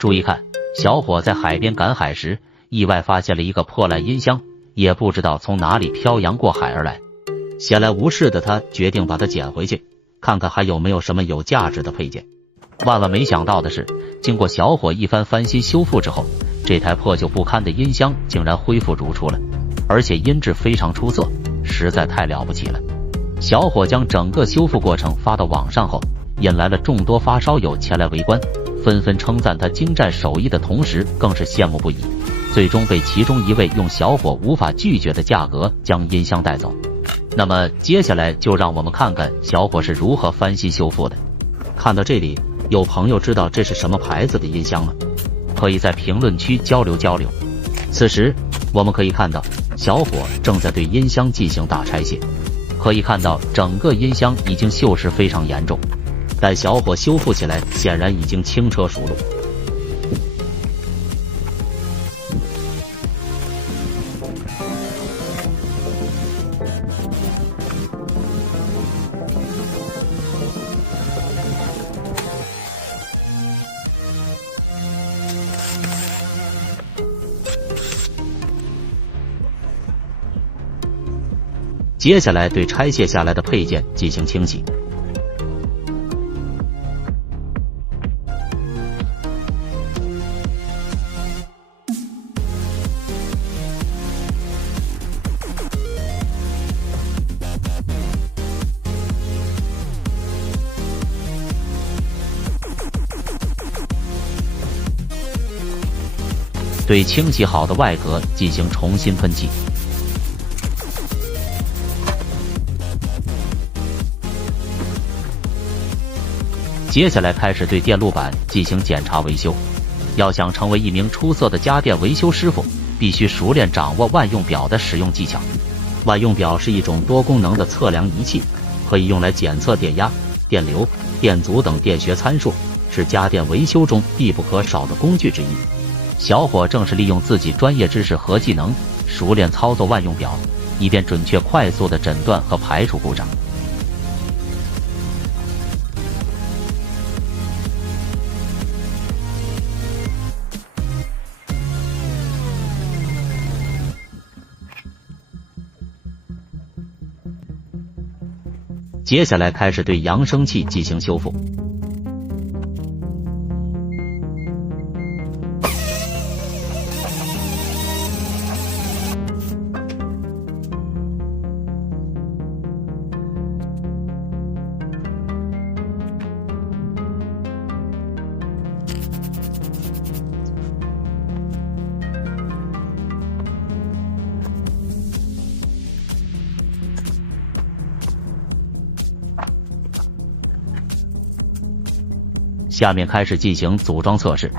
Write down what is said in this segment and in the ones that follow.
注意看，小伙在海边赶海时，意外发现了一个破烂音箱，也不知道从哪里漂洋过海而来。闲来无事的他决定把它捡回去，看看还有没有什么有价值的配件。万万没想到的是，经过小伙一番翻新修复之后，这台破旧不堪的音箱竟然恢复如初了，而且音质非常出色，实在太了不起了。小伙将整个修复过程发到网上后，引来了众多发烧友前来围观，纷纷称赞他精湛手艺的同时，更是羡慕不已。最终被其中一位用小伙无法拒绝的价格将音箱带走。那么接下来就让我们看看小伙是如何翻新修复的。看到这里，有朋友知道这是什么牌子的音箱吗？可以在评论区交流交流。此时我们可以看到，小伙正在对音箱进行大拆卸。可以看到整个音箱已经锈蚀非常严重，但小伙修复起来显然已经轻车熟路。接下来对拆卸下来的配件进行清洗。对清洗好的外壳进行重新喷漆。接下来开始对电路板进行检查维修。要想成为一名出色的家电维修师傅，必须熟练掌握万用表的使用技巧。万用表是一种多功能的测量仪器，可以用来检测电压、电流、电阻等电学参数，是家电维修中必不可少的工具之一。小伙正是利用自己专业知识和技能，熟练操作万用表，以便准确快速地诊断和排除故障。接下来开始对扬声器进行修复。下面开始进行组装测试。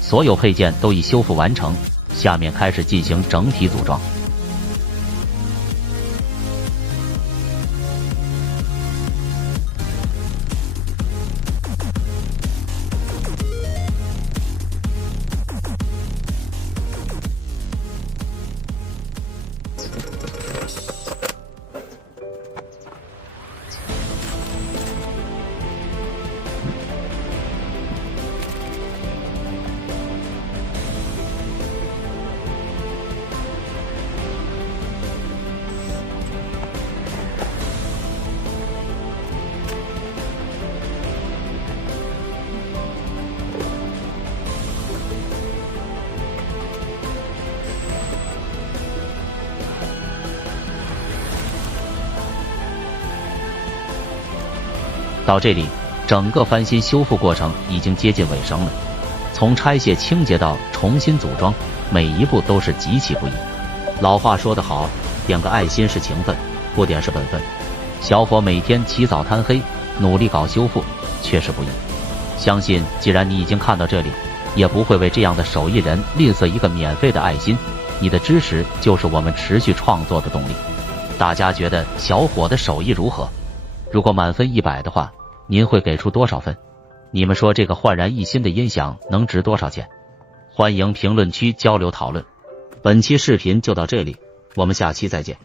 所有配件都已修复完成，下面开始进行整体组装。到这里，整个翻新修复过程已经接近尾声了。从拆卸清洁到重新组装，每一步都是极其不易。老话说得好，点个爱心是情分，不点是本分。小伙每天起早贪黑，努力搞修复，确实不易。相信既然你已经看到这里，也不会为这样的手艺人吝啬一个免费的爱心。你的支持就是我们持续创作的动力。大家觉得小伙的手艺如何？如果满分100的话，您会给出多少分？你们说这个焕然一新的音响能值多少钱？欢迎评论区交流讨论。本期视频就到这里，我们下期再见。